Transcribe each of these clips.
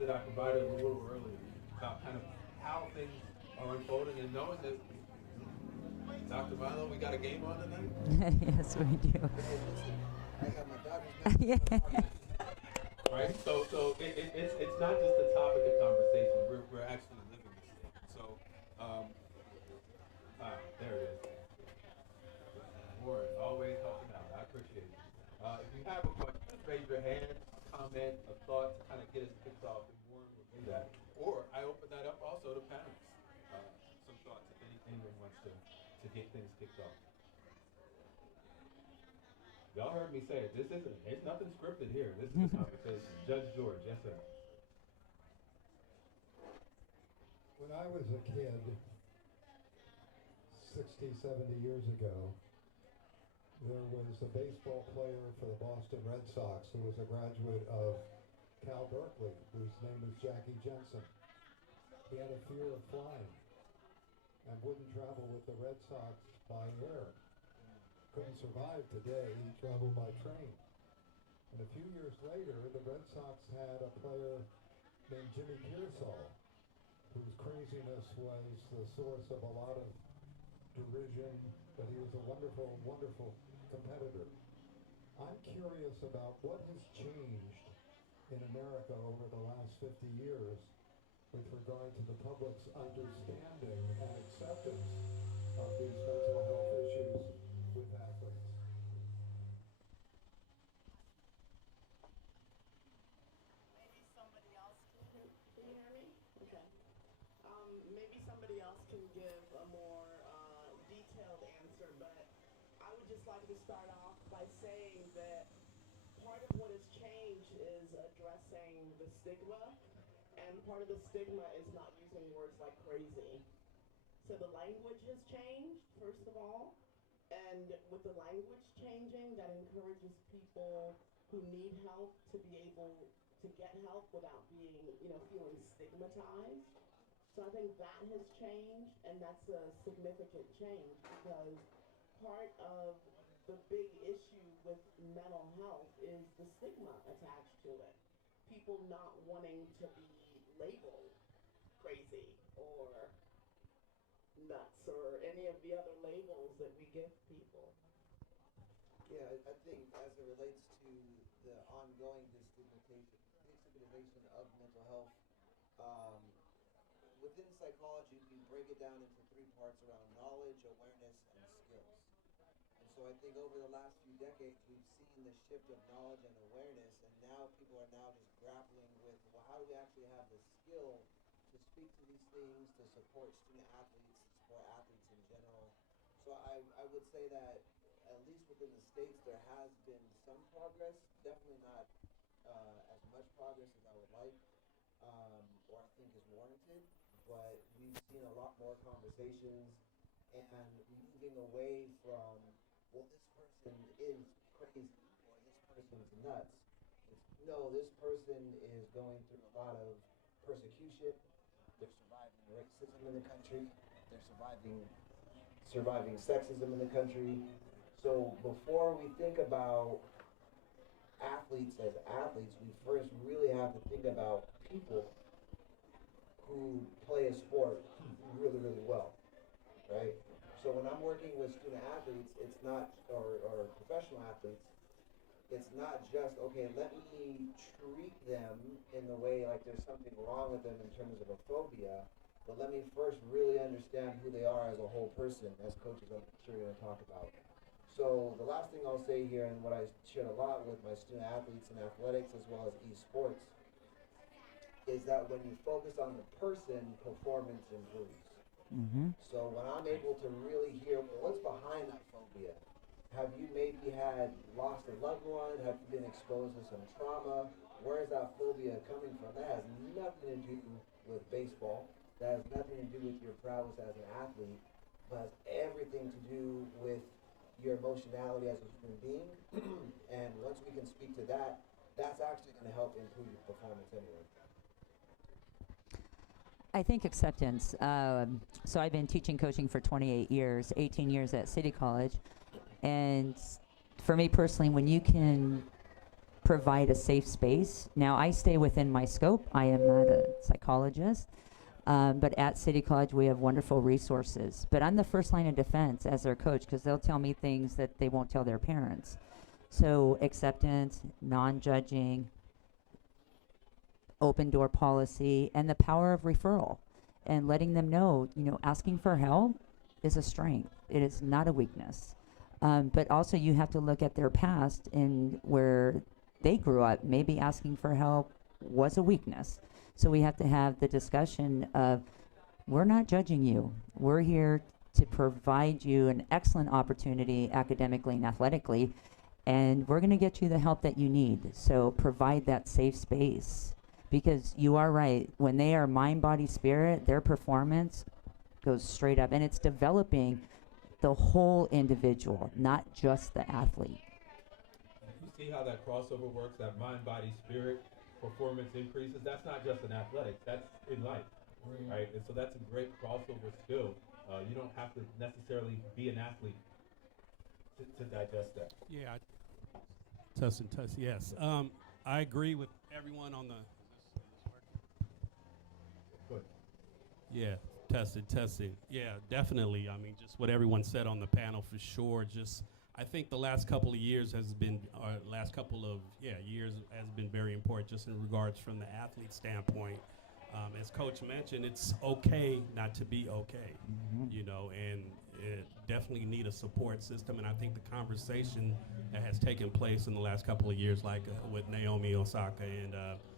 that I provided a little earlier about kind of how things are unfolding and knowing that Dr. Milo, we got a game on tonight. Yes, we do. Hey, listen, I got my doctor's Yeah. Right? So it's not just a topic of conversation. We're actually living this thing. So there it is. Warren, always helping out. I appreciate it. If you have a question, just raise your hand, a comment, a thought to kind of get us kicked off, and Warren will do that. Or I open that up also to panelists. Some thoughts, if anyone wants to get things kicked off. Y'all heard me say it. It's nothing scripted here. This is a conversation. Judge George, yes, sir. When I was a kid, 60, 70 years ago, there was a baseball player for the Boston Red Sox who was a graduate of Cal Berkeley, whose name was Jackie Jensen. He had a fear of flying and wouldn't travel with the Red Sox by air. Couldn't survive today. He traveled by train. And a few years later, the Red Sox had a player named Jimmy Pearsall, whose craziness was the source of a lot of derision, but he was a wonderful, wonderful competitor. I'm curious about what has changed in America over the last 50 years with regard to the public's understanding and acceptance of these mental health issues with athletes. Maybe somebody else can you hear me? Okay. Maybe somebody else can give a more detailed answer, but I would just like to start off by saying that part of what has changed is addressing the stigma, and part of the stigma is not using words like crazy. So the language has changed, first of all, and with the language changing, that encourages people who need help to be able to get help without being, feeling stigmatized. So I think that has changed, and that's a significant change because part of the big issue with mental health is the stigma attached to it. People not wanting to be labeled crazy or nuts or any of the other labels that we give people. Yeah, I think as it relates to the ongoing destigmatization of mental health, um, within psychology, we break it down into three parts around knowledge, awareness, and skills. And so I think over the last few decades, we've seen the shift of knowledge and awareness, and now people are now just grappling with, well, how do we actually have the skill to speak to these things, to support student athletes, to support athletes in general. So I would say that at least within the States, there has been some progress, definitely not as much progress as I would like, or I think is warranted, but we've seen a lot more conversations and moving away from, well, this person is crazy or this person's nuts. No, this person is going through a lot of persecution. They're surviving racism in the country. They're surviving sexism in the country. So before we think about athletes as athletes, we first really have to think about people who play a sport really, really well, right? So when I'm working with student athletes, it's not, or professional athletes, it's not just, okay, let me treat them in the way like there's something wrong with them in terms of a phobia, but let me first really understand who they are as a whole person, as coaches I'm sure you're going to talk about. So the last thing I'll say here, and what I shared a lot with my student athletes in athletics as well as esports, is that when you focus on the person, performance improves. Mm-hmm. So when I'm able to really hear, well, what's behind that phobia? Have you maybe had lost a loved one? Have you been exposed to some trauma? Where is that phobia coming from? That has nothing to do with baseball. That has nothing to do with your prowess as an athlete, but has everything to do with your emotionality as a human being. And once we can speak to that, that's actually going to help improve your performance anyway. I think acceptance. So I've been teaching coaching for 28 years, 18 years at City College. And for me personally, when you can provide a safe space. Now, I stay within my scope. I am not a psychologist. But at City College, we have wonderful resources. But I'm the first line of defense as their coach because they'll tell me things that they won't tell their parents. So acceptance, non-judging, open door policy, and the power of referral, and letting them know, asking for help is a strength. It is not a weakness. But also you have to look at their past and where they grew up. Maybe asking for help was a weakness. So we have to have the discussion of, we're not judging you. We're here to provide you an excellent opportunity academically and athletically, and we're going to get you the help that you need. So provide that safe space, because you are right. When they are mind, body, spirit, their performance goes straight up, and it's developing the whole individual, not just the athlete. You see how that crossover works, that mind, body, spirit, performance increases. That's not just in athletics, that's in life, right? And so that's a great crossover skill. You don't have to necessarily be an athlete to digest that. Yeah, test and test, yes. I agree with everyone on the, Good. yeah, testing. Yeah, definitely. I mean, just what everyone said on the panel for sure. Just, I think the last couple of years has been, years has been very important just in regards from the athlete standpoint. As Coach mentioned, it's okay not to be okay, and it definitely need a support system. And I think the conversation that has taken place in the last couple of years, like with Naomi Osaka and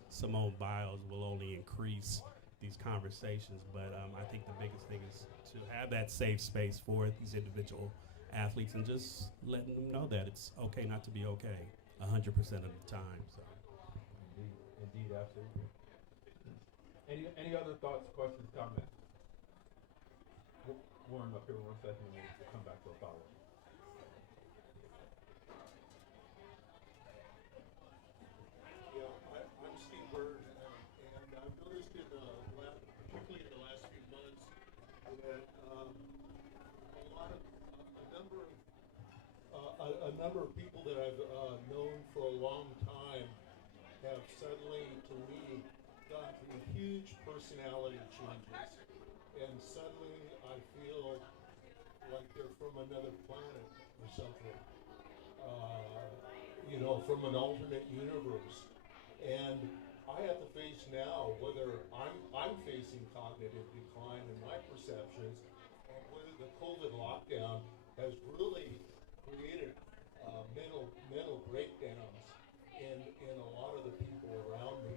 Simone Biles, will only increase these conversations. But I think the biggest thing is to have that safe space for these individual athletes and just letting them know that it's okay not to be okay 100% of the time. So, Indeed, absolutely. Any other thoughts, questions, comments? Warren up here 1 second, and we'll come back to a follow-up. Yeah, I'm Steve Bird, and I've noticed particularly in the last few months, that a number of people that I've known for a long time have suddenly, to me, gone through huge personality changes, and suddenly I feel like they're from another planet or something, from an alternate universe. And I have to face now whether I'm facing cognitive decline in my perceptions, or whether the COVID lockdown has really created mental breakdowns in a lot of the people around me.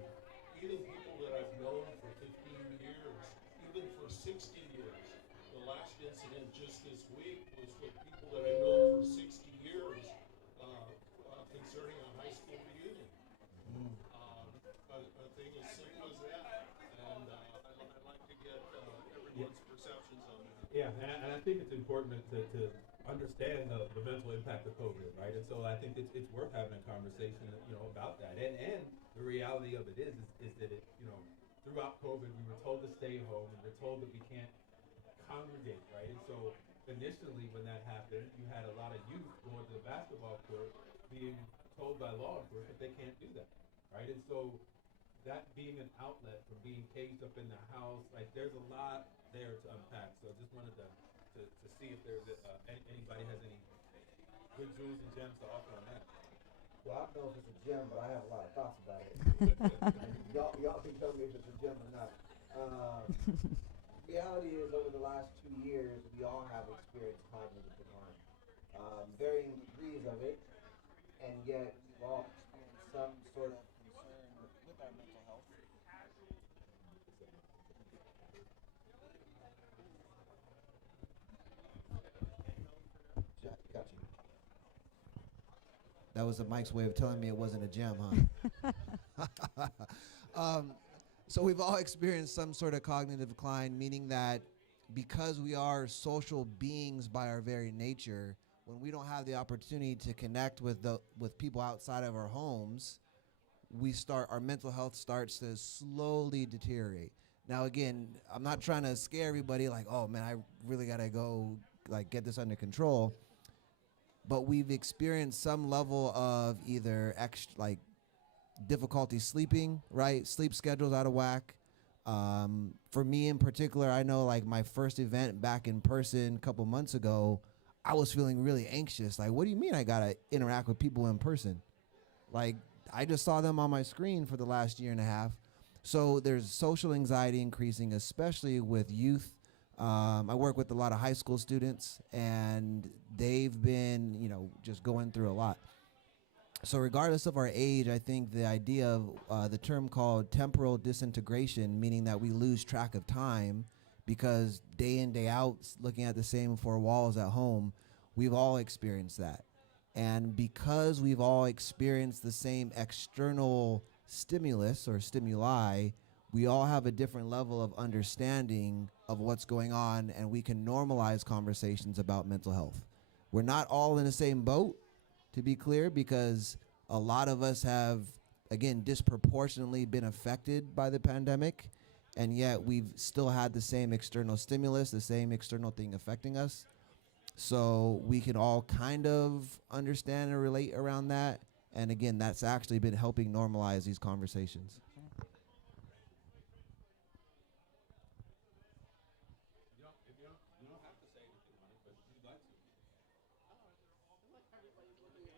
Even people that I've known for 15 years, even for 60 years. The last incident just this week was with people that I've known for 60 years concerning a high school reunion. A thing as simple as that. And I'd like to get everyone's perceptions on that. Yeah, and I think it's important to understand the mental impact of COVID, right? And so I think it's worth having a conversation, about that. And the reality of it is that it, throughout COVID, we were told to stay home, and we're told that we can't congregate, right? And so initially when that happened, you had a lot of youth going to the basketball court being told by law enforcement they can't do that, right? And so that being an outlet from being caged up in the house, like there's a lot there to unpack. So just wanted to see if there's anybody has any good jewels and gems to offer on that. Well, I don't know if it's a gem, but I have a lot of thoughts about it. y'all can tell me if it's a gem or not. Reality is, over the last 2 years, we all have experienced cognitive decline, varying degrees of it, and yet we've all experienced some sort of concern with our mental health. Got you. That was the mic's way of telling me it wasn't a gem, huh? So we've all experienced some sort of cognitive decline, meaning that because we are social beings by our very nature, when we don't have the opportunity to connect with people outside of our homes, our mental health starts to slowly deteriorate. Now, again, I'm not trying to scare everybody like, oh man, I really gotta go get this under control. But we've experienced some level of either difficulty sleeping, right? Sleep schedule's out of whack. For me in particular, I know like my first event back in person a couple months ago, I was feeling really anxious. Like, what do you mean I gotta interact with people in person? Like, I just saw them on my screen for the last year and a half. So there's social anxiety increasing, especially with youth. I work with a lot of high school students, and they've been, just going through a lot. So regardless of our age, I think the idea of the term called temporal disintegration, meaning that we lose track of time because day in, day out, looking at the same four walls at home, we've all experienced that. And because we've all experienced the same external stimulus or stimuli, we all have a different level of understanding of what's going on, and we can normalize conversations about mental health. We're not all in the same boat, to be clear, because a lot of us have, again, disproportionately been affected by the pandemic, and yet we've still had the same external stimulus, the same external thing affecting us. So we can all kind of understand and relate around that. And again, that's actually been helping normalize these conversations. You don't have to say anything on it, but if you'd like to. Everybody's looking at me.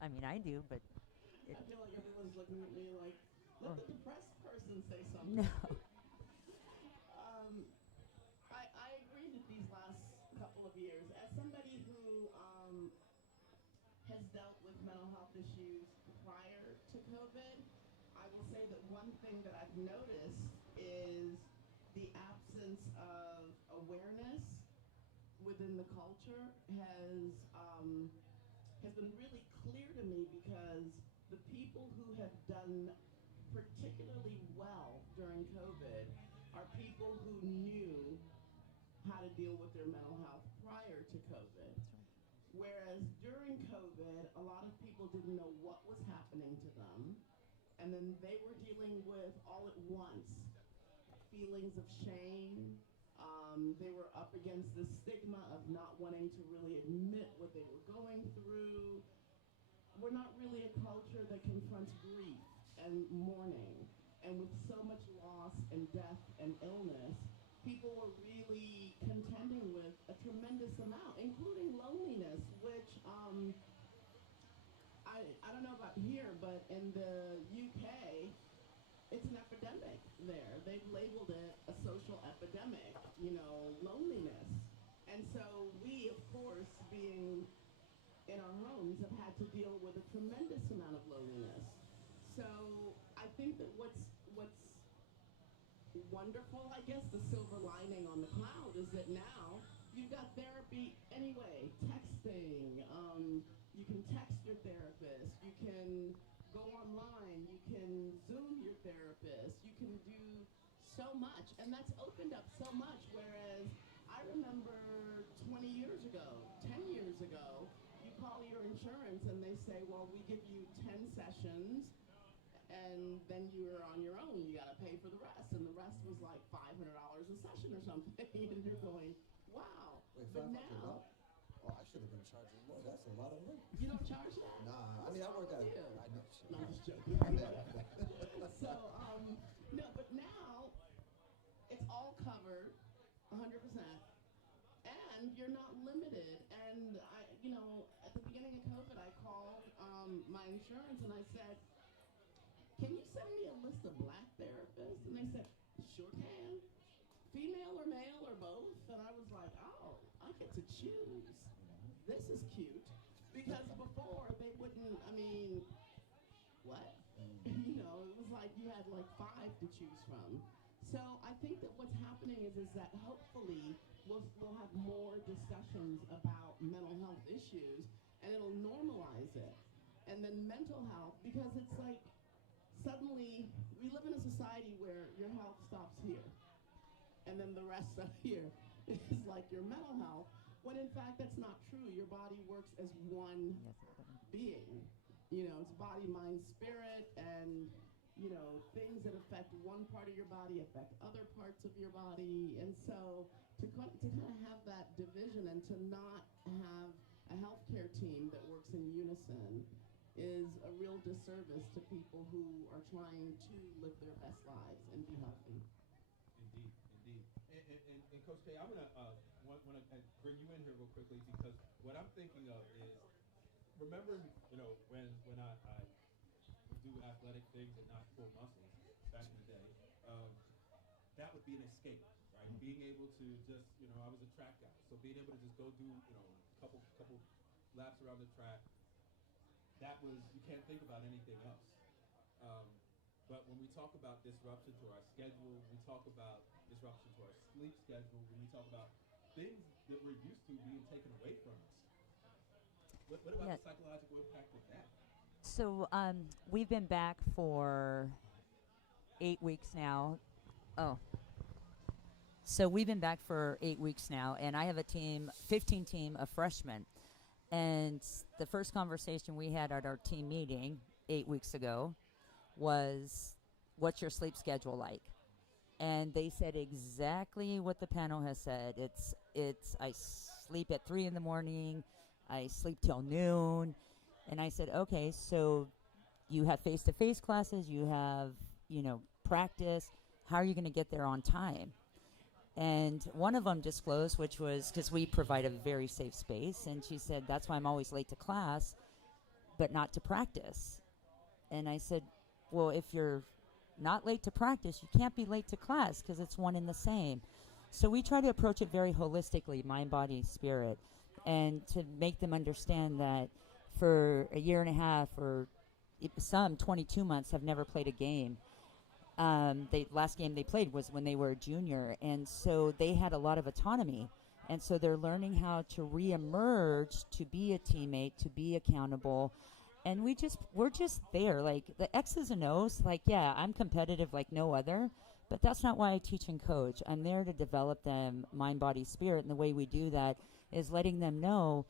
I mean, I do, but I feel like everyone's looking at me like, let the depressed person say something. no. I agree that these last couple of years, as somebody who has dealt with mental health issues prior to COVID, I will say that one thing that I've noticed is the absence of awareness within the culture has been really clear to me, because the people who have done particularly well during COVID are people who knew how to deal with their mental health prior to COVID. Whereas during COVID, a lot of people didn't know what was happening to them, and then they were dealing with all at once feelings of shame. They were up against the stigma of not wanting to really admit what they were going through. We're not really a culture that confronts grief and mourning. And with so much loss and death and illness, people were really contending with a tremendous amount, including loneliness, which I don't know about here, but in the UK, it's an epidemic there. They've labeled it a social epidemic, loneliness. And so we, of course, being in our homes, have had to deal with a tremendous amount of loneliness. So I think that what's wonderful, I guess, the silver lining on the cloud, is that now you've got therapy anyway, texting. You can text your therapist. You can go online. You can Zoom your therapist. You can do so much, and that's opened up so much. Whereas I remember 20 years ago, 10 years ago, you call your insurance and they say, well, we give you 10 sessions, and then you're on your own. You got to pay for the rest, and the rest was like $500 a session or something, and you're going, wow. Wait, but $500? now, Oh, I should have been charging more. That's a lot of money. you don't charge that? Nah, I mean, I work at you? I know. No, I'm just joking. So, no, but now it's all covered 100%, and you're not limited. And at the beginning of COVID, I called my insurance and I said, can you send me a list of black therapists? And they said, sure can. Female or male or both? And I was like, oh, I get to choose. This is cute. Because before, they wouldn't, what? It was like you had like 5 to choose from. So I think that what's happening is that hopefully we'll have more discussions about mental health issues, and it'll normalize it. And then mental health, because it's like, suddenly we live in a society where your health stops here, and then the rest of here is like your mental health, when in fact that's not true. Your body works as one being. It's body, mind, spirit, and things that affect one part of your body affect other parts of your body. And so to kind of have that division, and to not have a healthcare team that works in unison, is a real disservice to people who are trying to live their best lives and be healthy. Indeed, indeed. And Coach K, I'm gonna want to bring you in here real quickly because what I'm thinking of is remember, when I would do athletic things and not pull muscles back in the day, that would be an escape, right? Being able to just, I was a track guy, so being able to just go do, couple laps around the track, that was, you can't think about anything else. But when we talk about disruption to our schedule, we talk about disruption to our sleep schedule, when we talk about things that we're used to being taken away from us. What about the psychological impact of that? So we've been back for 8 weeks now. Oh. So we've been back for 8 weeks now, and I have a 15 team of freshmen. And the first conversation we had at our team meeting 8 weeks ago was, what's your sleep schedule like? And they said exactly what the panel has said. It's I sleep at 3 in the morning, I sleep till noon. And I said, okay, so you have face-to-face classes, you have, practice. How are you going to get there on time? And one of them disclosed, which was because we provide a very safe space, and she said, that's why I'm always late to class, but not to practice. And I said, well, if you're not late to practice, you can't be late to class because it's one and the same. So we try to approach it very holistically, mind, body, spirit, and to make them understand that for a year and a half or some 22 months have never played a game. The last game they played was when they were a junior, and so they had a lot of autonomy. And so they're learning how to reemerge, to be a teammate, to be accountable. And we're just there, like the X's and O's, like, yeah, I'm competitive like no other, but that's not why I teach and coach. I'm there to develop them mind, body, spirit, and the way we do that is letting them know,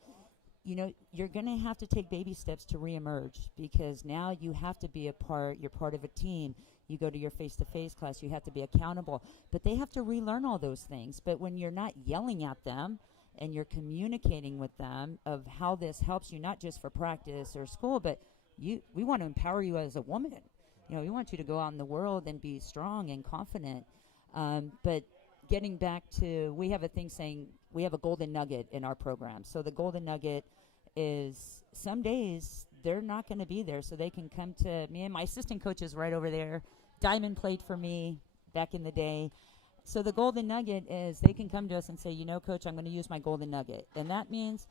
you're going to have to take baby steps to reemerge because now you have to be you're part of a team. You go to your face-to-face class, you have to be accountable. But they have to relearn all those things. But when you're not yelling at them and you're communicating with them of how this helps you, not just for practice or school, but we want to empower you as a woman. We want you to go out in the world and be strong and confident. But getting back to, we have a thing saying we have a golden nugget in our program. So the golden nugget is some days they're not going to be there, so they can come to me, and my assistant coach is right over there. Diamond played for me back in the day. So the golden nugget is they can come to us and say, Coach, I'm going to use my golden nugget. And that means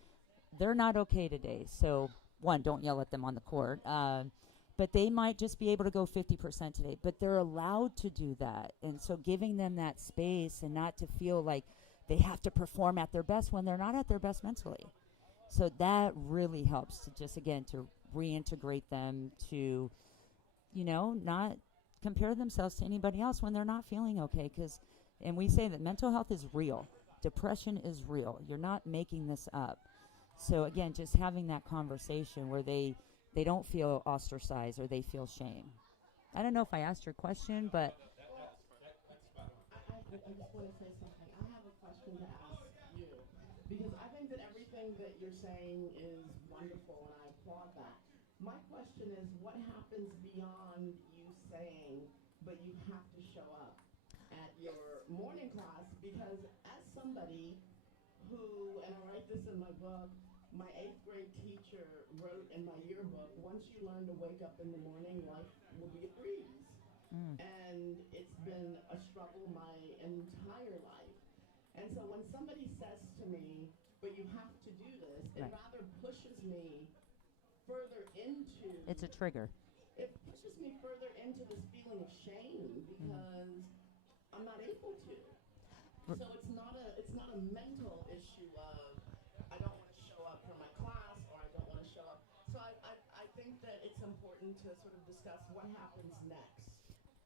they're not okay today. So, one, don't yell at them on the court. But they might just be able to go 50% today. But they're allowed to do that. And so giving them that space and not to feel like they have to perform at their best when they're not at their best mentally. So that really helps to just, again, to reintegrate them to, not compare themselves to anybody else when they're not feeling okay. And we say that mental health is real. Depression is real. You're not making this up. So, again, just having that conversation where they don't feel ostracized or they feel shame. I don't know if I asked your question, but... I just want to say something. I have a question to ask you. Because I think that everything that you're saying is wonderful, and I applaud that. My question is, what happens beyond you saying, but you have to show up at your morning class? Because as somebody who, and I write this in my book, my 8th grade teacher wrote in my yearbook, once you learn to wake up in the morning, life will be a breeze. And it's been a struggle my entire life. And so when somebody says to me, but you have to do this, it rather pushes me further into... It's a trigger. It pushes me further into this feeling of shame because I'm not able to. So it's not a mental issue of I don't want to show up for my class or I don't want to show up. So I think that it's important to sort of discuss what happens next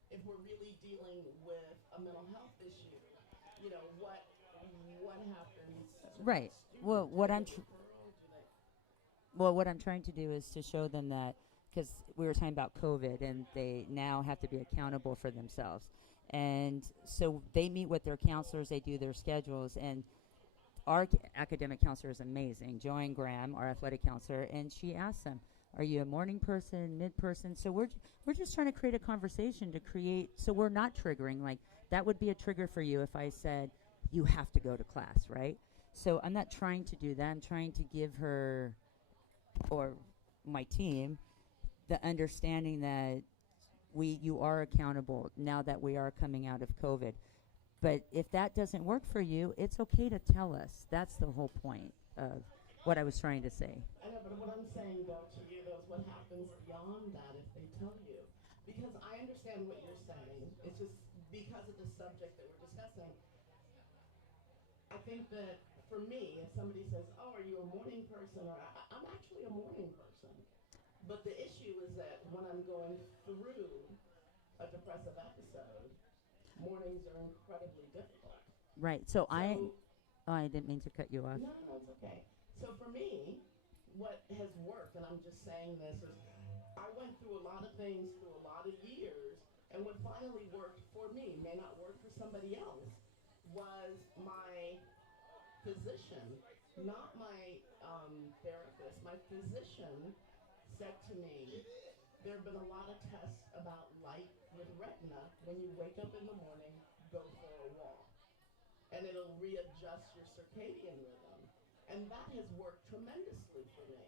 if we're really dealing with a mental health issue. What happens? Right. Well, what I'm trying to do is to show them that, because we were talking about COVID, and they now have to be accountable for themselves. And so they meet with their counselors, they do their schedules, and our academic counselor is amazing, Joanne Graham, our athletic counselor, and she asks them, Are you a morning person, mid person? So we're just trying to create a conversation to create, so we're not triggering. Like, that would be a trigger for you if I said, you have to go to class, right? So I'm not trying to do that. I'm trying to give her, or my team, the understanding that you are accountable now that we are coming out of COVID. But if that doesn't work for you, it's okay to tell us. That's the whole point of what I was trying to say. I know, but what I'm saying, though, to you, though, is what happens beyond that if they tell you. Because I understand what you're saying. It's just because of the subject that we're discussing. I think that for me, if somebody says, oh, are you a morning person? Or I'm actually a morning person. But the issue is that when I'm going through a depressive episode, mornings are incredibly difficult. Right. So I didn't mean to cut you off. No, it's okay. So for me, what has worked, and I'm just saying this, is I went through a lot of things through a lot of years, and what finally worked for me, may not work for somebody else, was my physician, not my therapist. My physician said to me, there have been a lot of tests about light with retina. When you wake up in the morning, go for a walk. And it'll readjust your circadian rhythm. And that has worked tremendously for me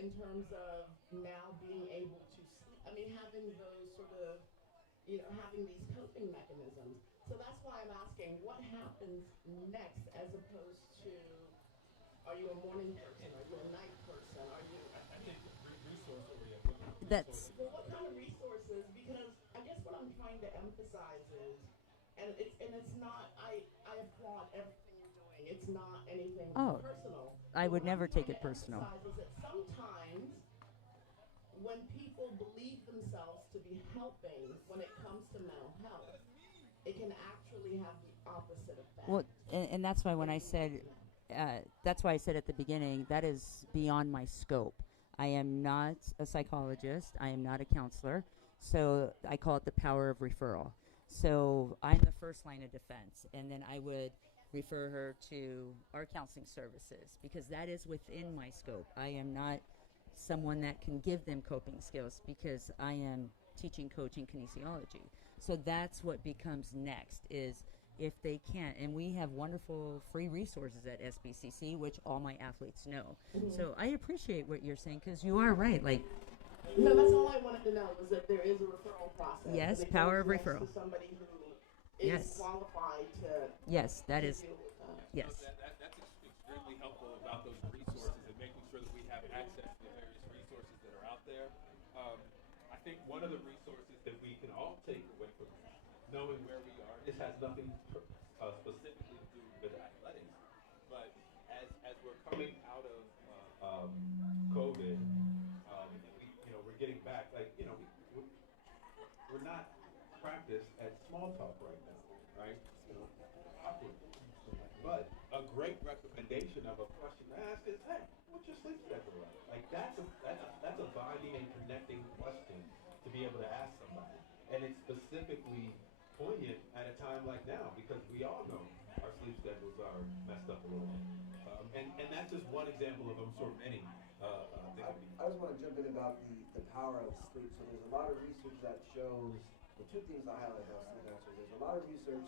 in terms of now being able to sleep. I mean, having those sort of, having these coping mechanisms. So that's why I'm asking, what happens next as opposed to, are you a morning person? Are you a night person? Are you... I think resource oriented. That's Well, what kind of resources? Because I guess what I'm trying to emphasize is, and it's not, I applaud everything you're doing. It's not anything personal. I would But what never I'm take trying it to personal. emphasize is that sometimes when people believe themselves to be helping when it comes to mental health, it can actually have the opposite effect. Well, and that's why when I said, that's why I said at the beginning, that is beyond my scope. I am not a psychologist. I am not a counselor. So I call it the power of referral. So I'm the first line of defense, and then I would refer her to our counseling services because that is within my scope. I am not someone that can give them coping skills because I am teaching, coaching kinesiology. So that's what becomes next is if they can't. And we have wonderful free resources at SBCC, which all my athletes know. Mm-hmm. So I appreciate what you're saying because you are right. Like, no, that's all I wanted to know was that there is a referral process. yes, power of referral. To somebody who is qualified to. Yes, that is. Yes. So that's extremely helpful about those resources and making sure that we have access to the various resources that are out there. I think one of the resources that we can all take away from knowing where we are, this has nothing specifically to do with athletics, but as we're coming out of COVID, we're getting back, we're not practiced at small talk right now, right? Awkward. But a great recommendation of a question to ask is, hey, what's your sleep schedule like? Like that's a bonding and connecting question to be able to ask somebody. And it's specifically poignant at a time like now because we all know our sleep schedules are messed up a little bit. And that's just one example of, I'm sure, many. I just want to jump in about the power of sleep. So there's a lot of research that shows, the two things I highlight about sleep answer. There's a lot of research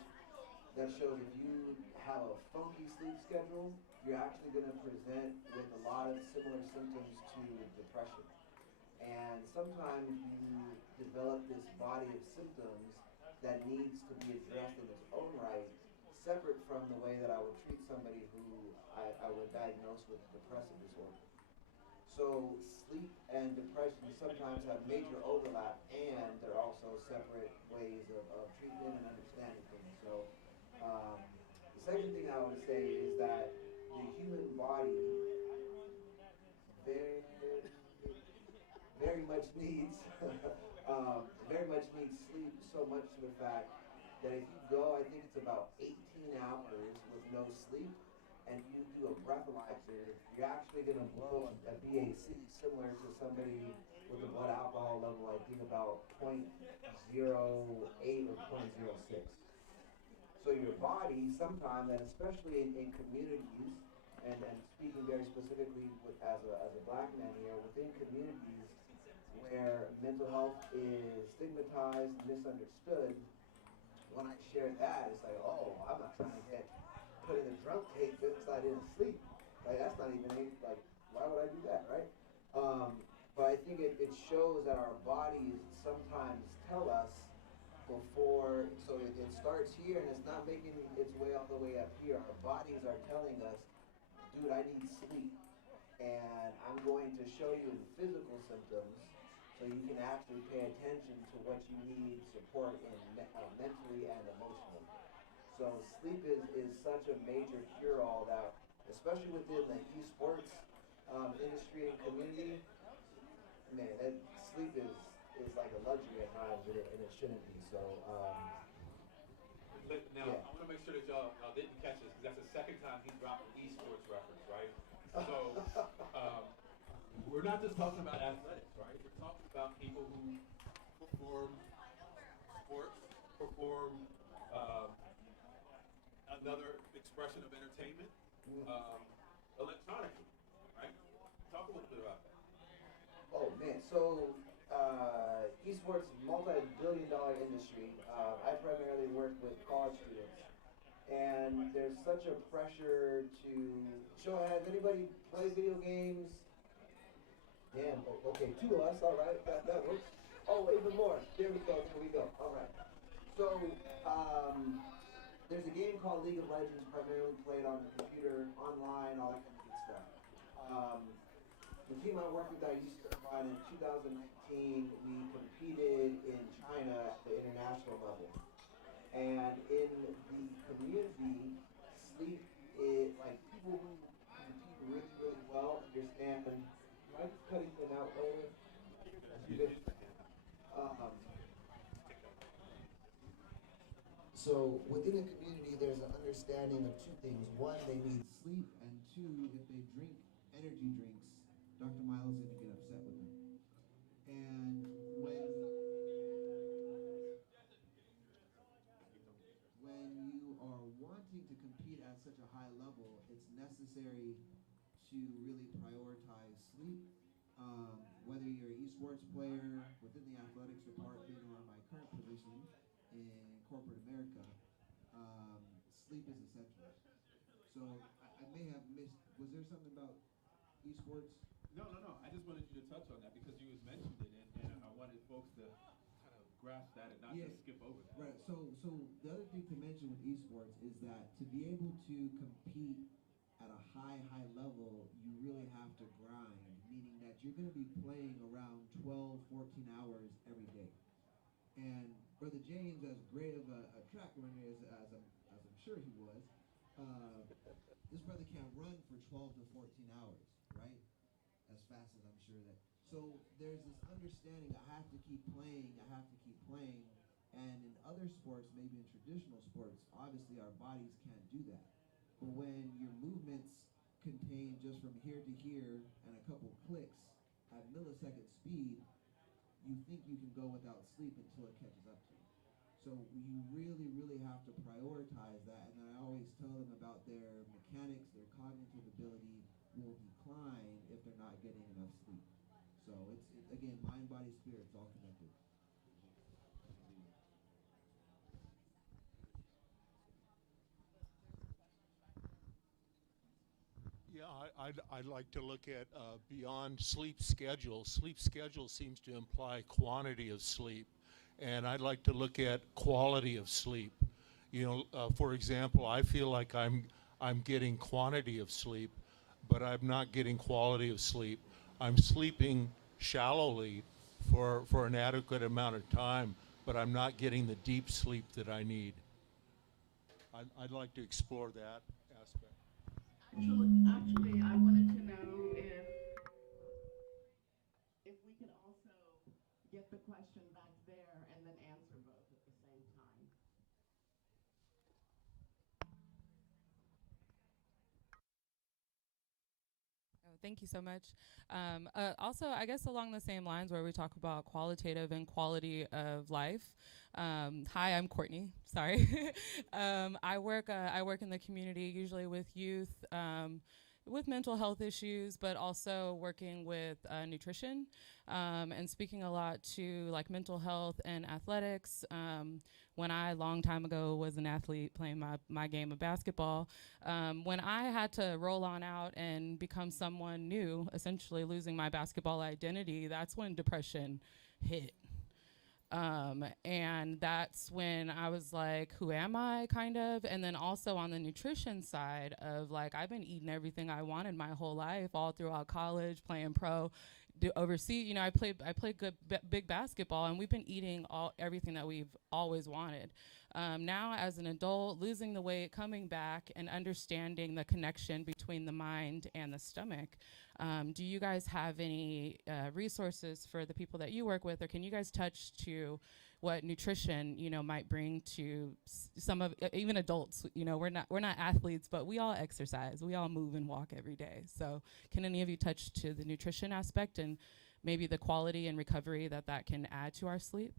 that shows if you have a funky sleep schedule, you're actually going to present with a lot of similar symptoms to depression. And sometimes you develop this body of symptoms that needs to be addressed in its own right, separate from the way that I would treat somebody who I would diagnose with depressive disorder. So sleep and depression sometimes have major overlap, and they're also separate ways of treatment and understanding things. So the second thing I would say is that the human body very much needs sleep, so much to the fact that if you go, I think it's about 18 hours with no sleep, and you do a breathalyzer, you're actually going to blow a BAC similar to somebody with a blood alcohol level, I think about 0.08 or 0.06. So your body, sometimes, and especially in communities and speaking very specifically as a black man here, within communities where mental health is stigmatized, misunderstood, when I share that, it's like, oh, I'm not trying to get put in a drunk tank because I didn't sleep. Like, that's not even, like, why would I do that, right? But I think it shows that our bodies sometimes tell us before, so it starts here and it's not making its way all the way up here. Our bodies are telling us, dude, I need sleep. And I'm going to show you the physical symptoms so you can actually pay attention to what you need support in mentally and emotionally. So sleep is such a major cure-all that, especially within the esports industry and community, man, sleep is like a luxury at times, and it shouldn't be. So, now, yeah. I want to make sure that y'all didn't catch this, because that's the second time he dropped an esports reference, right? So, we're not just talking about athletics, right? We're talking about people who perform sports, perform another expression of entertainment, electronically, right? Talk a little bit about that. Oh man, so esports multi-billion-dollar industry. I primarily work with college students, and there's such a pressure to show. Has anybody played video games? Damn. Okay, two of us. All right, that works. Oh, even more. There we go. There we go. All right. So there's a game called League of Legends, primarily played on the computer, online, all that kind of good stuff. The team I worked with that I used to run in 2019, we competed in China at the international level. And in the community, sleep is like people who compete really, really well understand. Am I just cutting them out later? So within the community, there's an understanding of two things. One, they need sleep, and two, if they drink energy drinks, Dr. Miles is going to get upset with them. And when you are wanting to compete at such a high level, it's necessary to really prioritize sleep. Whether you're an esports player within the athletics department or in my current position in corporate America, sleep is essential. So I may have missed. Was there something about esports? No. I just wanted you to touch on that because you was mentioned it, and I wanted folks to kind of grasp that and not just skip over that. Right. So the other thing to mention with esports is that to be able to compete at a high level, you really have to grind, meaning that you're going to be playing around 12, 14 hours every day. And Brother James, as great of a track runner as I'm sure he was, this brother can't run for 12 to 14 hours, right? As fast as I'm sure that. So there's this understanding that I have to keep playing, and in other sports, maybe in traditional sports, obviously our bodies can't do that. But when your movements contain just from here to here and a couple clicks at millisecond speed, you think you can go without sleep until it catches up to you. So you really, really have to prioritize that. And then I always tell them about their mechanics, their cognitive ability will decline if they're not getting enough sleep. So it's again, mind, body, spirit, it's all connected. Yeah, I'd like to look at beyond sleep schedule. Sleep schedule seems to imply quantity of sleep, and I'd like to look at quality of sleep. You know, for example, I feel like I'm getting quantity of sleep, but I'm not getting quality of sleep. I'm sleeping shallowly for an adequate amount of time, but I'm not getting the deep sleep that I need. I'd like to explore that aspect. Actually, I wanted to know if we could also get the question back there and then answer both at the same time. Oh, thank you so much. Also, I guess along the same lines where we talk about qualitative and quality of life. Hi, I'm Courtney. Sorry. I work in the community, usually with youth, with mental health issues, but also working with nutrition, and speaking a lot to like mental health and athletics. When I, long time ago, was an athlete playing my game of basketball, when I had to roll on out and become someone new, essentially losing my basketball identity, that's when depression hit. And that's when I was like, who am I, kind of? And then also on the nutrition side of like, I've been eating everything I wanted my whole life, all throughout college, playing pro, overseas. You know, I played good big basketball, and we've been eating everything that we've always wanted. Now, as an adult, losing the weight, coming back, and understanding the connection between the mind and the stomach. Do you guys have any resources for the people that you work with, or can you guys touch to what nutrition, you know, might bring to some of even adults? You know, we're not athletes, but we all exercise, we all move and walk every day. So, can any of you touch to the nutrition aspect and maybe the quality and recovery that can add to our sleep?